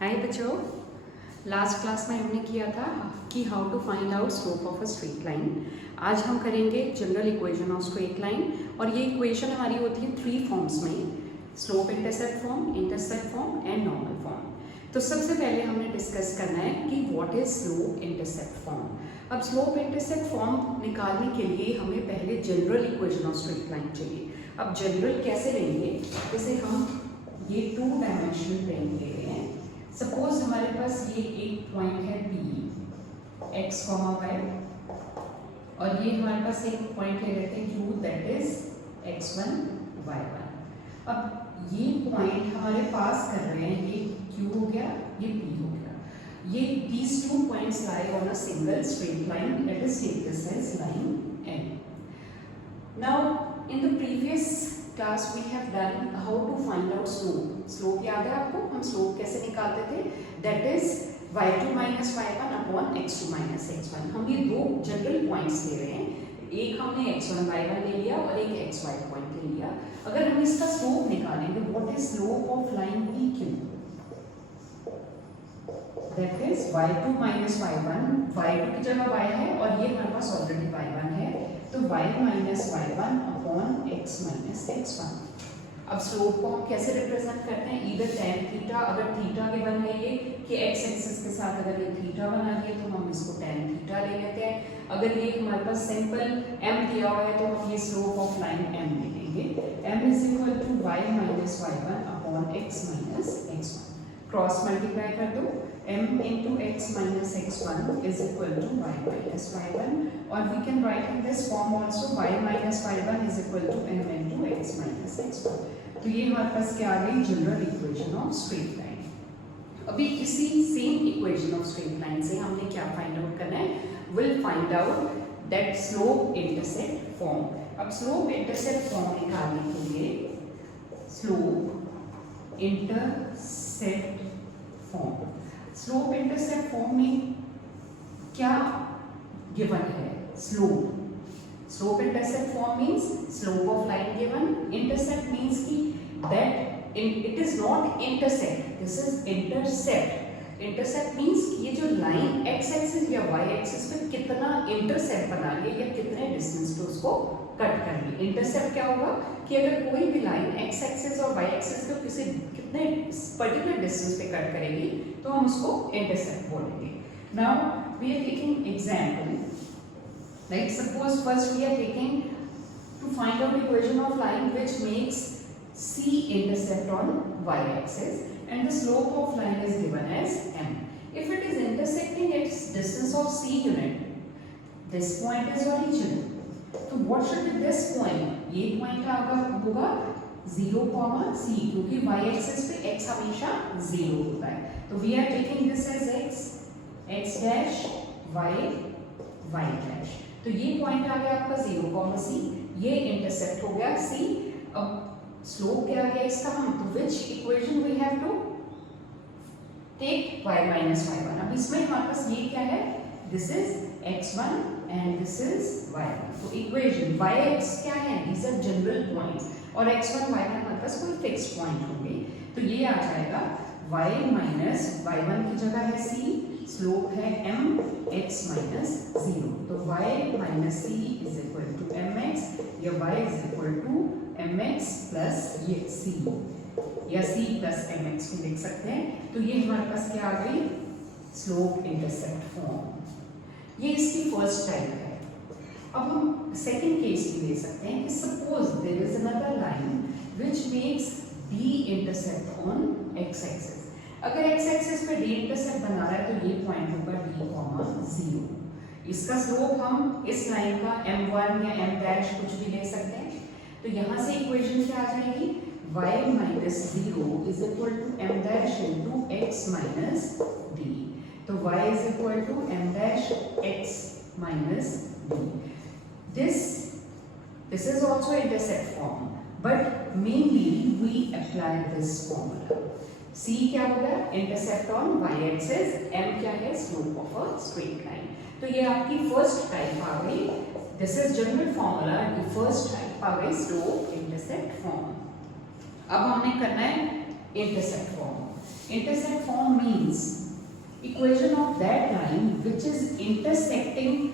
हाय बच्चों, last class में हमने किया था कि how to find out slope of a straight line. आज हम करेंगे general equation of straight line और ये इक्वेशन हमारी होती है थ्री फॉर्म्स में, slope intercept form, intercept form and normal form. तो सबसे पहले हमने डिस्कस करना है कि what is slope intercept form. अब स्लोप इंटरसेप्ट फॉर्म निकालने के लिए हमें पहले general equation of straight line चाहिए। अब जनरल कैसे लेंगे, जैसे हम ये 2 डायमेंशनल प्लेन ले रहे हैं। सपोज हमारे पास ये एक पॉइंट है P x, y और ये हमारे पास एक पॉइंट ले लेते हैं Q that is x1 y1। अब ये पॉइंट हमारे पास कर रहे हैं, ये Q हो गया, ये P हो गया। ये these 2 points lie on a single straight line, let us take this as line N. Now in the previous class we have done how to find out slope. Slope याद है आपको, हम slope कैसे निकालते थे? That is y2 minus y1 upon x2 minus x1। हम ये दो जनरल पॉइंट्स ले रहे हैं, एक हमने x1 y1 ले लिया और एक xy पॉइंट ले लिया। अगर हम इसका स्लोप निकालेंगे, what is slope of line PQ? That is y2 minus y1, y2 की जगह y है और ये हमारे पास ऑलरेडी y1 है, तो y minus y1 upon x minus x1। अब स्लोप को हम कैसे रिप्रेजेंट करते हैं? इधर tan थीटा, अगर थीटा गिवन है ये कि x एक्सिस के साथ अगर ये थीटा बना दिया तो हम इसको tan थीटा ले लेते हैं। अगर ये हमारे पास सिंपल m दिया हुआ है तो हम ये स्लोप ऑफ लाइन m ले लेंगे। m is equal to y minus y1 upon x minus x1। Cross multiply कर दो, m into x minus x1 is equal to y minus y1, or we can write in this form also y minus y1 is equal to m into x minus x1। तो ये हमारे पास क्या आ गई? General equation of straight line. अभी इसी same equation of straight line से हमने क्या फाइंड आउट करना है? Will find out that slope intercept form. अब स्लोप इंटरसेप्ट फॉर्म निकालने के लिए slope intercept form, slope intercept form में क्या गिवन है? Slope intercept form means slope of line given, intercept means कि that it is not intercept, this is intercept. Intercept means ये जो लाइन x एक्सिस या y एक्सिस पे कितना intercept बना लिया या कितने डिस्टेंस पे उसको कट कर ली। इंटरसेप्ट क्या होगा कि अगर कोई भी लाइन x एक्सिस और y एक्सिस पे किसी कितने पर्टिकुलर डिस्टेंस पे कट करेगी तो हम उसको इंटरसेप्ट बोलेंगे। Now we are taking example, like suppose first we are taking to find out equation of line which makes C intercept on y axis and the slope of line is given as m. If it is intersecting its distance of C unit, this point is origin. So what should be this point? ये point होगा 0, C, क्योंकि y axis पे x हमेशा 0 होता है। तो we are taking this as x dash, y dash। तो ये point आ गया आपका 0, C, ये intercept हो गया C। अब स्लोप क्या आ गया इसका? हम तो which equation we have to take y minus y1। अब इसमें हमारे पास ये क्या है? This is x1 and this is y1। तो इक्वेशन y(x) क्या है? These are general points और x1 y1 हमारे पास कोई फिक्स्ड पॉइंट होंगे, तो ये आ जाएगा y minus y1 की जगह है c, स्लोप है m x minus 0। तो y minus c is equal to mx या y is equal to mx plus ये c या c प्लस mx भी लिख सकते हैं। तो ये हमारे पास क्या आ गई? Slope intercept form. ये इसकी फर्स्ट टाइप है। अब हम सेकंड केस भी ले सकते हैं कि suppose there is another line which makes d intercept on x axis. अगर x एक्सिस पे d इंटरसेप्ट बना रहा है तो ये पॉइंट होगा d, 0। इसका स्लोप हम इस लाइन का m1 या m डैश कुछ भी ले सकते हैं। तो यहाँ से इक्वेशन क्या आ जाएगी? y minus 0 is equal to m dash into x minus d। तो y is equal to m dash x minus d। This is also intercept form, but mainly we apply this formula। c क्या हो गया? Intercept on y axis, m क्या है? Slope of a straight line. तो ये आपकी first type आ गई। This is general formula की फर्स्ट टाइप आ गई स्लोप इंटरसेप्ट फॉर्म। अब हमें करना है intercept form. Intercept form means equation of that line which is intersecting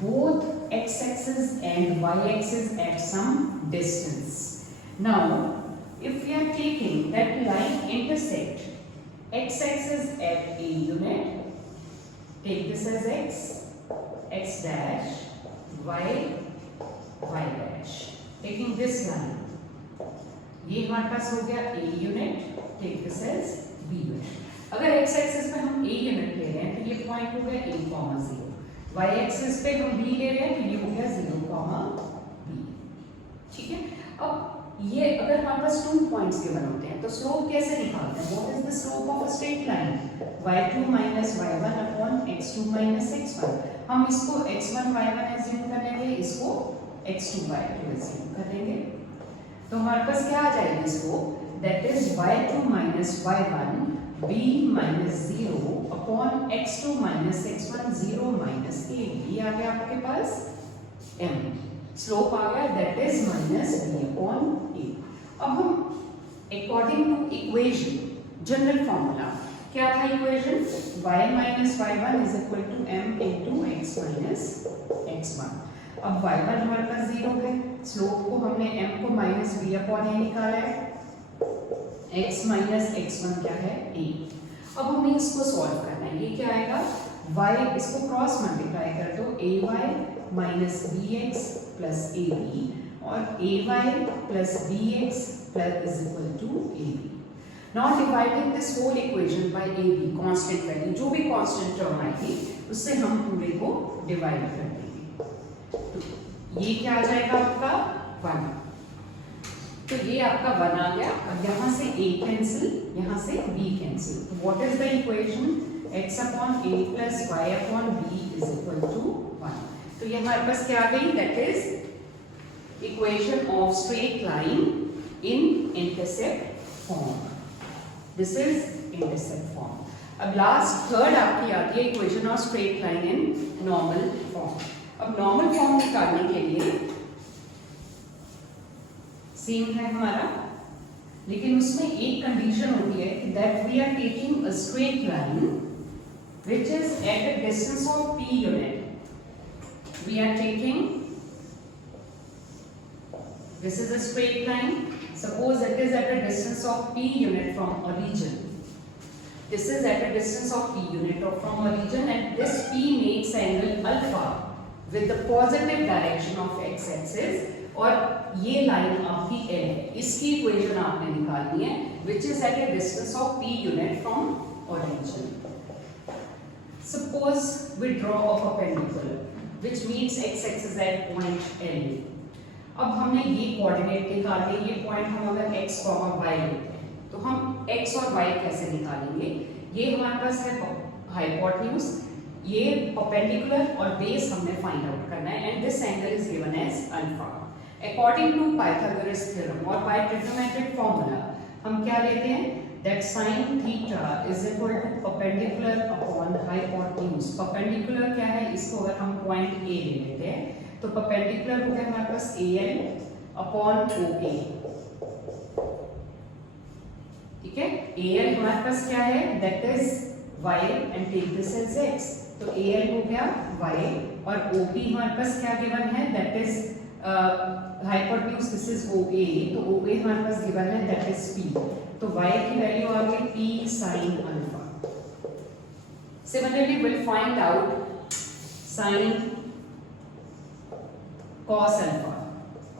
both x-axis and y-axis at some distance. Now, if we are taking that line intersect x-axis at a unit, take this as x, x dash, y, y dash. Taking this line, ये हमारे पास हो गया a unit, take this as b unit. अगर x axis पे हम a unit ले रहे हैं तो ये पॉइंट हो गया a, 0, y एक्सिस पे हम b ले रहे हैं तो ये हो गया 0, b. ठीक है. अब ये अगर हमारे पास 2 पॉइंट्स गिवन होते हैं तो स्लोप कैसे निकालते हैं? What is the slope of a straight line? y2 minus y1 upon x2 minus x1. हम इसको x1 y1 एज्यूम कर लेंगे, इसको x2 y2 एज्यूम कर लेंगे. तो हमारे पास क्या आ जाएगा slope? That is y2 minus y1 b minus 0 upon x2 minus x1 0 minus a. ये आ गया आपके पास m. स्लोप आ गया that is minus b upon a. अब हम according to equation, general formula क्या था equation? y minus y1 is equal to m into x minus x1. अब y1 हमारे पास 0 है, स्लोप को हमने m को minus b upon a निकाला है, x minus x1 क्या है? a. अब हमें इसको सॉल्व करना है. ये क्या आएगा? y, इसको क्रॉस मल्टीप्लाई कर दो, ay minus bx plus ab और ay plus bx plus is equal to ab. Now dividing this whole equation by ab, constant value, जो भी constant term आएगी उससे हम पूरे को डिवाइड कर देंगे. तो ये क्या आ जाएगा आपका? 1. तो ये आपका 1 आ गया. अब यहाँ से a कैंसिल, यहाँ से b कैंसिल. तो what is the equation? x upon a plus y upon b is equal to 1. तो ये हमारे पास क्या आ गई? That is equation of straight line in intercept form. This is intercept form. अब लास्ट थर्ड आपकी आती है equation of straight line in normal form. अब नॉर्मल फॉर्म निकालने के लिए सेम है हमारा, लेकिन उसमें एक कंडीशन होती है that we are taking a straight line which is at a distance of p unit. We are taking, this is a straight line, suppose it is at a distance of p unit from origin. This is at a distance of p unit from origin and this p makes angle alpha with the positive direction of x axis. और ये line आपकी L है, इसकी equation आपने निकालनी है which is at a distance of p unit from origin. Suppose we draw a perpendicular which meets x axis at point L. अब हमने ये कोऑर्डिनेट निकालने, ये पॉइंट हम अगर x, y लेते हैं तो हम x और y कैसे निकालेंगे? ये हमारे पास है हाइपोटेन्यूज, ये परपेंडिकुलर और बेस हमने फाइंड आउट करना है and this angle is given as alpha. According to Pythagoras theorem और बाय ट्रिग्नोमेट्रिक फॉर्मूला हम क्या लेते हैं? That sin theta is equal to perpendicular upon hypotenuse. Perpendicular क्या है? इसको अगर हम पॉइंट A ले लेते हैं तो परपेंडिकुलर हो गया हमारे पास AL अपॉन OA. ठीक है. AL हमारे पास क्या है? That is y and take this as x. तो AL हो गया y और OP हमारे पास क्या गिवन है? That is hypotenuse, this is OA. तो OA हमारे पास गिवन है दैट इज P. तो y की वैल्यू आ गई P sin alpha. Similarly we'll find out sin cos alpha.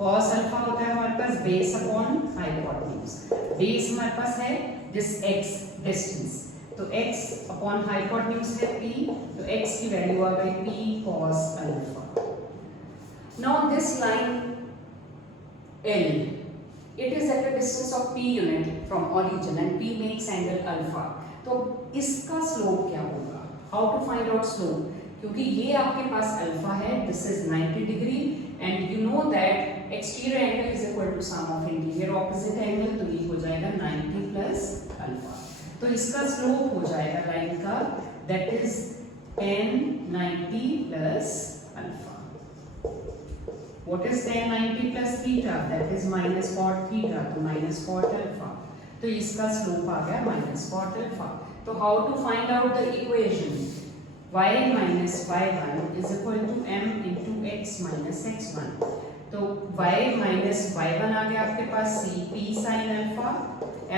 cos alpha होता है हमारे पास बेस अपॉन हाइपोटेन्यूज. बेस हमारे पास है दिस x डिस्टेंस, तो x अपॉन हाइपोटेन्यूज है P, तो x की वैल्यू आ गई P cos alpha. Now this line L, it is at a distance of p unit from origin and p makes angle alpha. तो इसका slope क्या होगा? How to find out slope? क्योंकि ये आपके पास अल्फा है, this is 90 degree and you know that exterior angle is equal to sum of interior opposite angle, तो ये हो जाएगा 90 plus alpha. तो इसका स्लोप हो जाएगा लाइन का that is tan 90 plus alpha. What is tan 90 plus theta? That is minus cot theta, तो minus cot alpha. तो इसका स्लोप आ गया माइनस कॉट अल्फा। तो how to find out the equation, y minus y1 is equal to m into x minus x1। तो y minus y1 आ गया आपके पास c p sin alpha,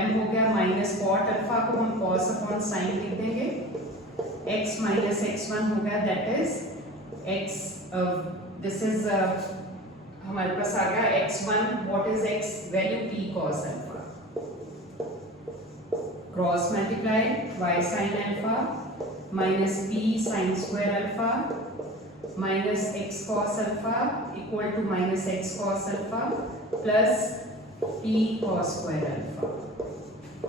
m हो गया माइनस कॉट अल्फा को हम cos upon sin लिख देंगे, x minus x1 हो गया that is x, this is हमारे पास आ गया x1, what is x value p cos alpha, cross multiply y sin alpha minus p sin square alpha minus x cos alpha equal to minus x cos alpha plus p cos square alpha।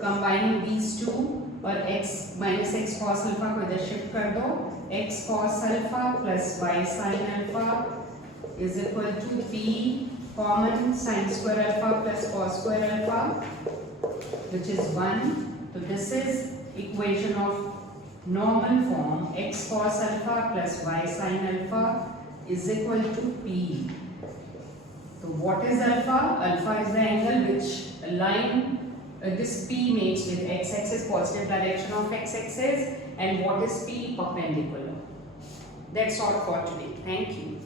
Combining these two और x minus x cos alpha को इधर shift कर दो, x cos alpha plus y sin alpha is equal to p common sin square alpha plus cos square alpha which is 1। So this is equation of normal form, x cos alpha plus y sin alpha is equal to p। So what is alpha? Alpha is the angle which line this p makes with x axis, positive direction of x axis, and what is p? Perpendicular। That's all for today. Thank you.